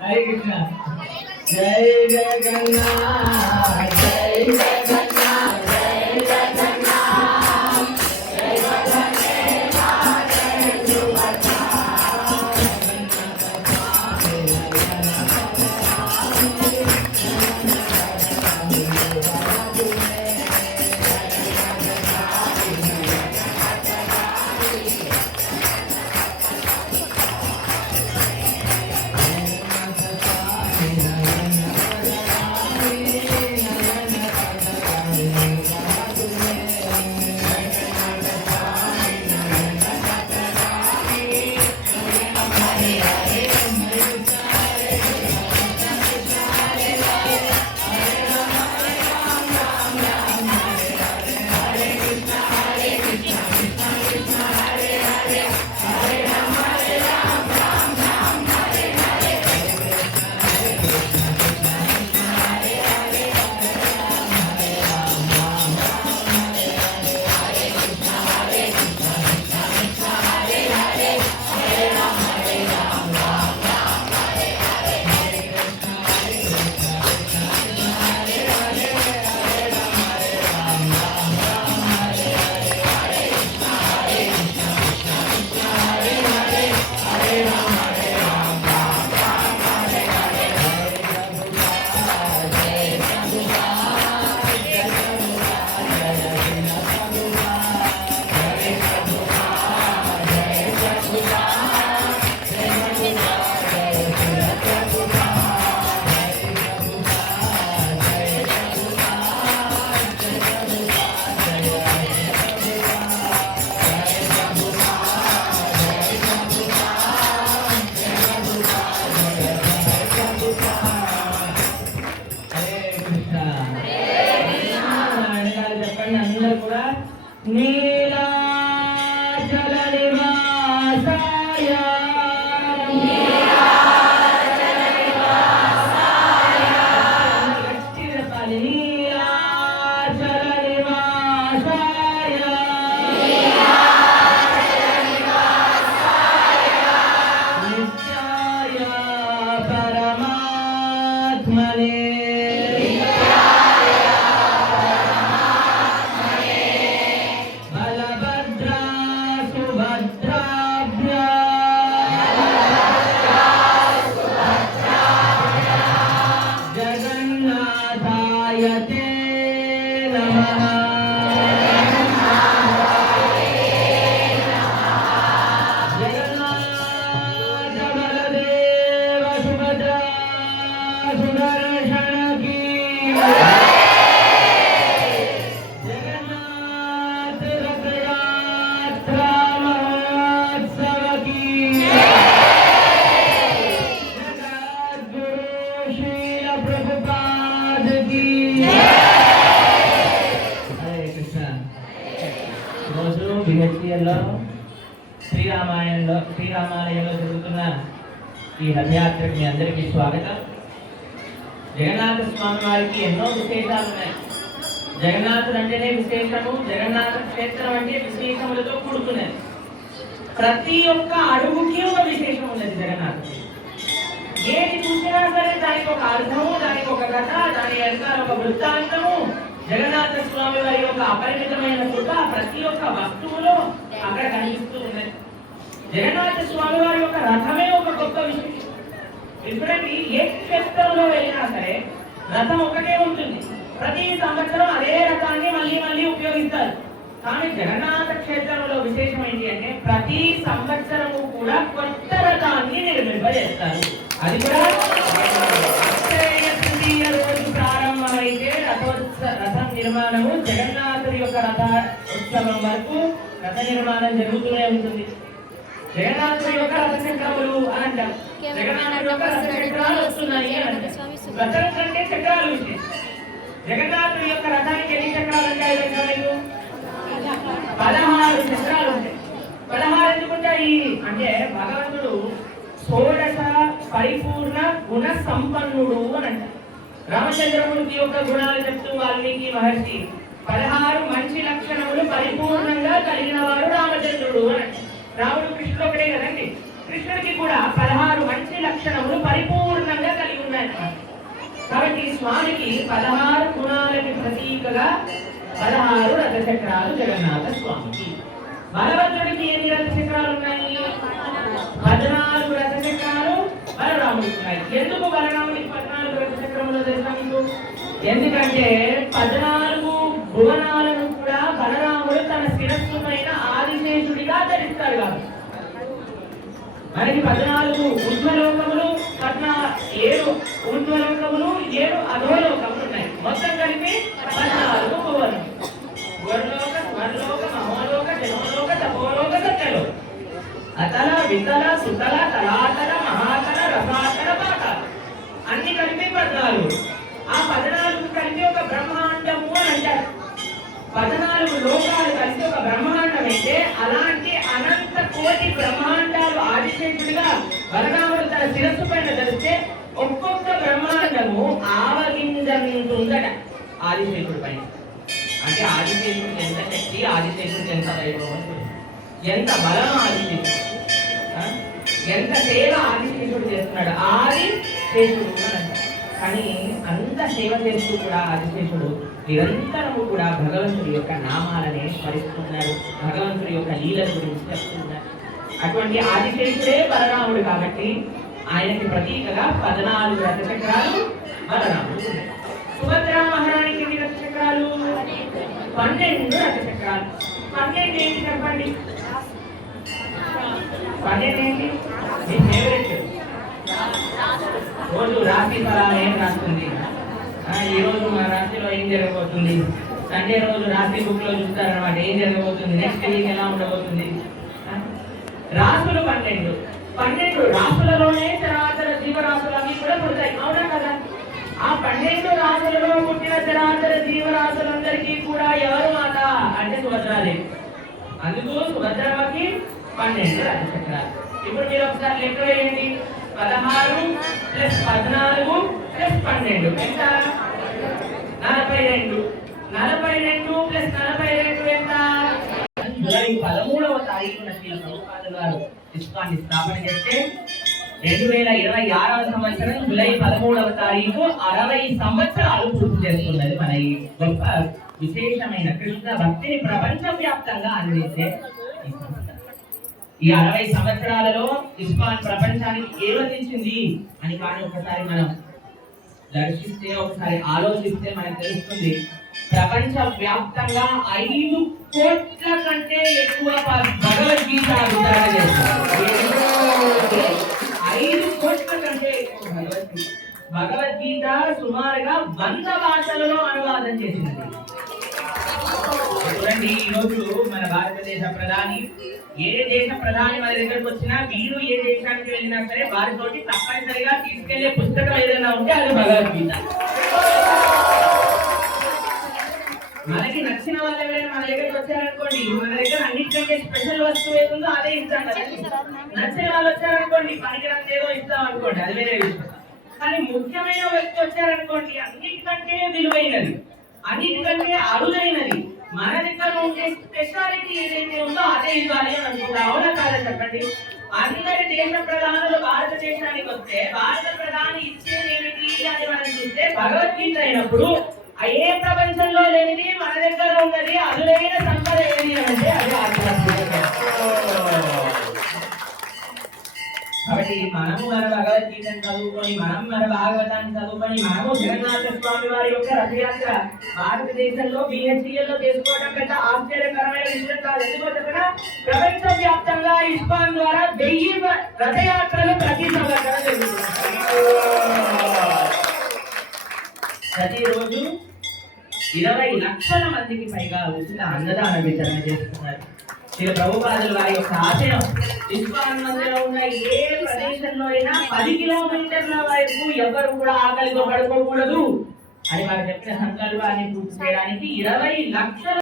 హరే కృష్ణ. జై జగన్నాథ్ జై జగన్నాథ్ జై జగన్నాథ్ జై జగన్నాథ్ జై సుభద్రా. నీలాచల నివాసాయ నీలాచల నివాసాయ నీలాచల నివాసాయ నీలాచల నివాసాయ నిత్యాయ పరమాత్మనే శ్రీరామాలయంలో జరుగుతున్న ఈ రథయాత్రకు మీ అందరికీ స్వాగతం. జగన్నాథ స్వామి వారికి ఎన్నో విశేషాలు ఉన్నాయి. జగన్నాథుడు అంటేనే విశేషము, జగన్నాథ క్షేత్రం అంటే విశేషములతో కూడుకున్నది. ప్రతి ఒక్క అడుగుకి ఒక విశేషం ఉన్నది. జగన్నాథుడు ఏది చూసినా సరే దానికి ఒక అర్థము, దానికి ఒక కథ, దాని వెనకాల ఒక వృత్తాంతము. జగన్నాథ స్వామి వారి యొక్క అపరిమితమైన కృప ప్రతి ఒక్క వస్తువులో అక్కడ కనిపిస్తూ ఉన్నది. జగన్నాథ స్వామి వారి యొక్క రథమే ఒక గొప్ప విశేషం. ఎప్పుడంటే ఏ క్షేత్రంలో వెళ్ళినా సరే రథం ఒకటే ఉంటుంది. ప్రతి సంవత్సరం అదే రథాన్ని మళ్ళీ మళ్ళీ ఉపయోగిస్తారు. కానీ జగన్నాథ క్షేత్రంలో విశేషం ఏంటి అంటే ప్రతి సంవత్సరము కూడా కొత్త రథాన్ని నిర్మింపజేస్తారు. అది కూడా తృతీయ రోజు ప్రారంభమైతే రథం నిర్మాణము జగన్నాథుడి యొక్క రథ ఉత్సవం వరకు రథ నిర్మాణం జరుగుతూనే ఉంటుంది. జగన్నాథుడి యొక్క రథ చక్రములు అని అంటారు. జగన్నాథుడి యొక్క రథ చక్రాలు వస్తున్నాయి అని అంటారు. రథం అంటే చక్రాలు విషయం. జగన్నాథుడి యొక్క రథానికి ఎన్ని చక్రాలు ఉంటాయి? 16 చక్రాలు ఉంటాయి. 16 ఎందుకుంటాయి అంటే భగవంతుడు పరిపూర్ణ గుణ సంపన్నుడు అని అంటారు. రామచంద్రమూర్తి యొక్క గుణాలు చెప్తూ వాల్మీకి మహర్షి 16 మంచి లక్షణములు పరిపూర్ణంగా కలిగిన వాడు రామచంద్రుడు అని అంటారు. రాముడు కృష్ణుడు ఒకటే కదండి, కృష్ణుడికి కూడా 16 మంచి లక్షణములు పరిపూర్ణంగా కలిగి ఉన్నాయి. కాబట్టి స్వామికి 16 గుణాలకి ప్రతీకగా 16 రథచక్రాలు జగన్నాథ స్వామికి. బలభద్రుడికి ఎన్ని రథచక్రాలు ఉన్నాయి? 14 రథచక్రాలు బలరాముడికి ఉన్నాయి. ఎందుకు బలరాముడికి 14 రథచక్రములు తెలుసా మీకు? ఎందుకంటే 14 భువనాలను కూడా బలరాముడు తన శిరస్సు పైన ఆదిశేషుడిగా ధరిస్తాడు కాబట్టి. మనకి 14 ఊర్ధ్వలోకములు, 7 ఊర్ధ్వలోకములు, 7 అధోలోకములు ఉన్నాయి. మొత్తం కలిపి 14 భువనములు. భువర్లోక, స్వర్లోక, మహోలోక, జనోలోక, తపోలోక, సత్యలోక. అతల, వితల, సుతల, తలాతల, మహాతల, రసాతల, పాతాల అన్ని కలిపి 14. ఆ 14 కలిపి ఒక బ్రహ్మాండము అని అంటారు. 14 లోకాలు కలిసి ఒక బ్రహ్మాండం అయితే అలాంటి అనంత కోటి బ్రహ్మాండాలు ఆదిశేషుడిగా బలరాముడు తన శిరస్సు పైన ధరిస్తే ఒక్కొక్క బ్రహ్మాండము ఆవగింజంతుందట ఆదిశేషుడి పైన. అంటే ఆదిశేషుడికి ఎంత శక్తి, ఆదిశేషుడికి ఎంత వైభవం, ఎంత బలం ఆదిశేషుడు, ఎంత సేవ ఆదిశేషుడు చేస్తున్నాడు. ఆదిశేషుడు అని అంటారు. కానీ అంత సేవ చేస్తూ కూడా ఆదిశేషుడు నిరంతరము కూడా భగవంతుడి యొక్క నామాలనే స్మరిస్తున్నారు, భగవంతుడి యొక్క లీలల గురించి చెప్తున్నారు. అటువంటి ఆదిశేషుడే బలరాముడు కాబట్టి ఆయనకి ప్రతీకగా 14 రథచక్రాలు బలరాముడు ఉన్నాయి. సుభద్రా మహారాణికి ఎన్ని రథచక్రాలు? 12 రథచక్రాలు. 12 ఏంటి చెప్పండి? 12 ఏంటి? మీ ఫేవరెట్ రోజు రాశి ఫలాలు ఏం రాస్తుంది? ఈ రోజు మన రాశిలో ఏం జరగబోతుంది? సండే రోజు రాశి బుక్ లో చూస్తారనమాట, ఏం జరగబోతుంది, నెక్స్ట్ వీక్ ఎలా ఉండబోతుంది. రాసులు 12 రాసులలోనే చరాచర జీవరాశులు అవి కూడా పుడతాయి, అవునా కదా? ఆ 12 రాసులలో పుట్టిన చరాచర జీవరాశులందరికీ కూడా ఎవరు మాత అంటే సుభద్రాదేవి. అందుకు సుభద్రమ్మకి 12 రథచక్రాలు. ఇప్పుడు మీరు ఒకసారి లెక్క వేయండి. 16 + 14 + 12 ఎంత? 42. 42 + 42 ఎంత? జూలై 13వ తారీఖున శ్రీ ప్రభుపాదుల వారు ఇస్కాన్ని స్థాపన చేస్తే 2026వ సంవత్సరం జూలై 13వ తారీఖు 60 సంవత్సరాలు పూర్తి చేస్తున్నది. మన ఈ గొప్ప విశేషమైన కృష్ణ భక్తిని ప్రపంచవ్యాప్తంగా అందించే ఈ సంస్థ. ఈ 60 సంవత్సరాలలో ఇస్కాన్ ప్రపంచానికి ఏమందించింది అని కానీ ఒకసారి మనం దర్శిస్తే, ఒకసారి ఆలోచిస్తే మనకు తెలుస్తుంది. ప్రపంచ వ్యాప్తంగా 5 కోట్ల కంటే ఎక్కువ భగవద్గీత వితరణ చేస్తారు. 5 కోట్ల కంటే ఎక్కువ భగవద్గీత సుమారుగా 100 భాషలలో అనువాదం చేసింది. చూడండి, ఈ రోజు మన భారతదేశ ప్రధాని, ఏ దేశ ప్రధాని మన దగ్గరకు వచ్చినా, వీరు ఏ దేశానికి వెళ్ళినా సరే వారితోటి తప్పనిసరిగా తీసుకెళ్లే పుస్తకం ఏదైనా ఉంటే అది భగవద్గీత. మనకి నచ్చిన వాళ్ళు ఎవరైనా మన దగ్గరికి వచ్చారనుకోండి, మన దగ్గర అన్నిటికంటే స్పెషల్ వస్తువు ఏముందో అదే ఇస్తాం కదా. నచ్చిన వాళ్ళు వచ్చారనుకోండి, పనికిరంత ఏదో ఇస్తాం అనుకోండి, అది వేరే విషయం. కానీ ముఖ్యమైన వ్యక్తి వచ్చారనుకోండి, అన్నిటికంటే విలువైనది, అన్నిటికంటే అరుదైనది, మన దగ్గర ఉండే స్పెషాలిటీ ఏదైతే ఉందో అదే ఇవ్వాలి అని అనుకుంటా, అవునా కాదా చెప్పండి? అందరి దేశ ప్రధానులు భారతదేశానికి వస్తే భారత ప్రధాని ఇచ్చేది ఏమిటి అని మనం చూస్తే భగవద్గీత అయినప్పుడు ఏ ప్రపంచంలో లేనిది మన దగ్గర ఉన్నది అదులైన సంపద ఏది అంటే అది ఆధ్యాత్మికత. కాబట్టి మనము మన భగవద్గీతను చదువుకొని, మనం మన భాగవతాన్ని చదువుకొని, మనము జగన్నాథ స్వామి వారి యొక్క రథయాత్ర భారతదేశంలో BHCL లో చేసుకోవడం పెద్ద ఆశ్చర్యకరమైన విషయం కాదు. ఎందుకో చెప్పిన ప్రపంచ వ్యాప్తంగా ఇస్కాన్ ద్వారా 1000 రథయాత్రలు ప్రతి సంవత్సరం జరుగుతున్నాయి. ప్రతిరోజు 20 లక్షల మందికి పైగా ఉచిత అన్నదాన వితరణ చేస్తున్నారు. శ్రీ ప్రభుపాదుల వారి యొక్క ఆశయం ఇస్కాన్ మధ్యలో ఉన్న ఏ ప్రదేశంలో అయినా 10 కిలోమీటర్ల వరకు ఎవరు కూడా ఆకలితో పడుకోకూడదు అని వారు చెప్పిన సంకల్పాన్ని పూర్తి చేయడానికి 20 లక్షల